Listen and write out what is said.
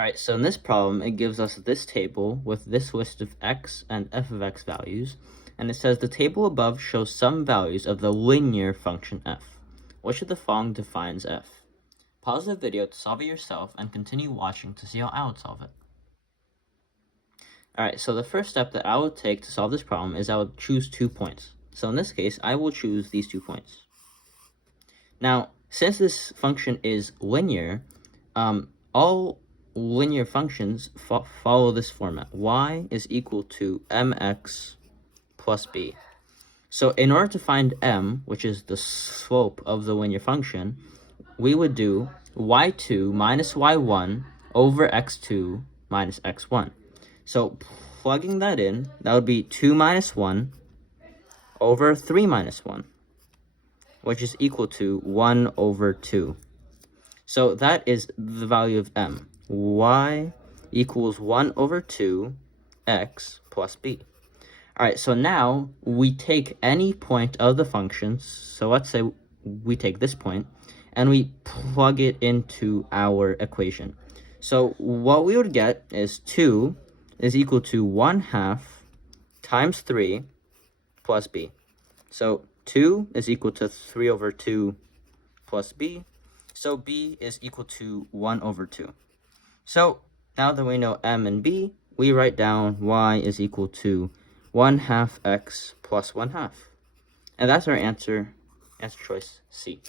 Alright, so in this problem, it gives us this table with this list of x and f of x values, and it says the table above shows some values of the linear function f. Which of the following defines f? Pause the video to solve it yourself and continue watching to see how I would solve it. Alright, so the first step that I would take to solve this problem is I would choose 2 points. So in this case, I will choose these 2 points. Now, since this function is linear, all linear functions follow this format. Y is equal to mx plus b. So in order to find m, which is the slope of the linear function, we would do y2 minus y1 over x2 minus x1. So plugging that in, that would be 2 minus 1 over 3 minus 1, which is equal to 1 over 2. So that is the value of m. Y equals 1 over 2 x plus b. Alright, so now we take any point of the function. So let's say we take this point and we plug it into our equation. So what we would get is 2 is equal to 1/2 times 3 plus b. So 2 is equal to 3 over 2 plus b. So b is equal to 1 over 2. So now that we know m and b, we write down y is equal to 1/2 x plus 1/2. And that's our answer choice C.